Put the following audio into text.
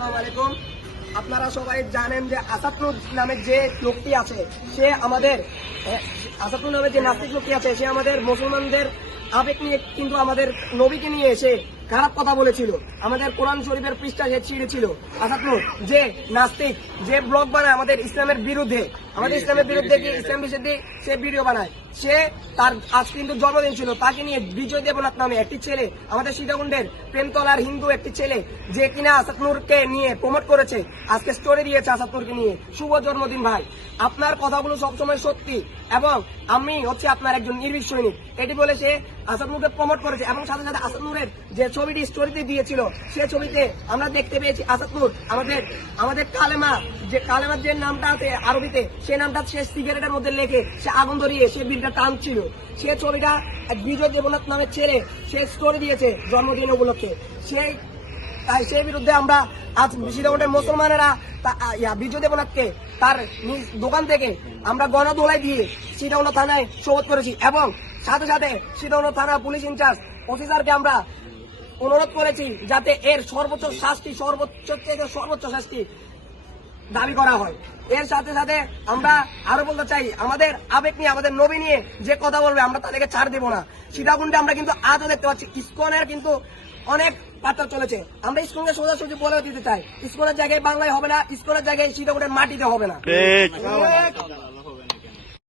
আসসালামু আলাইকুম। আপনারা সবাই জানেন যে আসাদুল নামের যে লোকটি আছে সে আমাদের আসাদুল নামের যে নাস্তিক লোকটি আছে সে আমাদের মুসলমানদের আবেগ নিয়ে কিন্তু আমাদের নবীকে নিয়ে এসে খারাপ কথা বলেছিল। আমাদের কোরআন শরীফের পৃষ্ঠা সে ছিঁড়েছিল। আসাদুল যে নাস্তিক, যে ব্লগ বানায় আমাদের ইসলামের বিরুদ্ধে, আমাদের ইসলামের বিরুদ্ধে কি ইসলাম বিরুদ্ধে সে ভিডিও বানায়, সে তার আজ কিন্তু জন্মদিন ছিল। তাকে নিয়ে বিজয় দেবনাথ নামে একটি ছেলে, আমাদের সীতাকুণ্ডের প্রেমতলার হিন্দু একটি ছেলে, যে কিনা আসাদুলকে নিয়ে প্রমোট করেছে, আজকে স্টোরি দিয়েছে আসাদুলকে নিয়ে শুভ জন্মদিন ভাই। আপনার কথাগুলো সবসময় সত্যি এবং আমি হচ্ছে আপনার একজন নির্ভীক সৈনিক, এটি বলে সে আসাদুলকে প্রমোট করেছে। এবং সাথে সাথে আসাদুলের যে ছবিটি স্টোরিতে দিয়েছিল সে ছবিতে আমরা দেখতে পেয়েছি আসাদুল আমাদের কালেমার যে নামটা আছে আরবিতে, সে নামটা সে সিগারেটের মধ্যে লেখে সে আগুন ধরিয়ে সে বিলটা টানছিল। সে ছবিটা বিজয় দেবনাথ নামের ছেলে সে স্টোরি দিয়েছে জন্মদিন উপলক্ষে। সেই বিরুদ্ধে আমরা আজ সীতাকুণ্ডের মুসলমানেরা বিজয় দেবনাথকে তার দোকান থেকে আমরা গণধোলাই দিয়ে সীতাকুণ্ড থানায় সোপর্দ করেছি এবং সাথে সাথে সীতাকুণ্ড থানা পুলিশ ইনচার্জ অফিসারকে আমরা অনুরোধ করেছি যাতে এর সর্বোচ্চ শাস্তি দাবি করা হয়। এর সাথে সাথে আমরা আরো বলতে চাই, আমাদের আবেগ নিয়ে, আমাদের নবী নিয়ে যে কথা বলবে আমরা তাদেরকে ছাড় দেবো না। সীতাকুণ্ডে আমরা কিন্তু আজও দেখতে পাচ্ছি ইসকনের কিন্তু অনেক পাত্র চলেছে। আমরা ইসকনকে সোজাসুজি বলে দিতে চাই, ইসকনের জায়গায় বাংলায় হবে না, ইসকনের জায়গায় সীতাকুণ্ডের মাটিতে হবে না।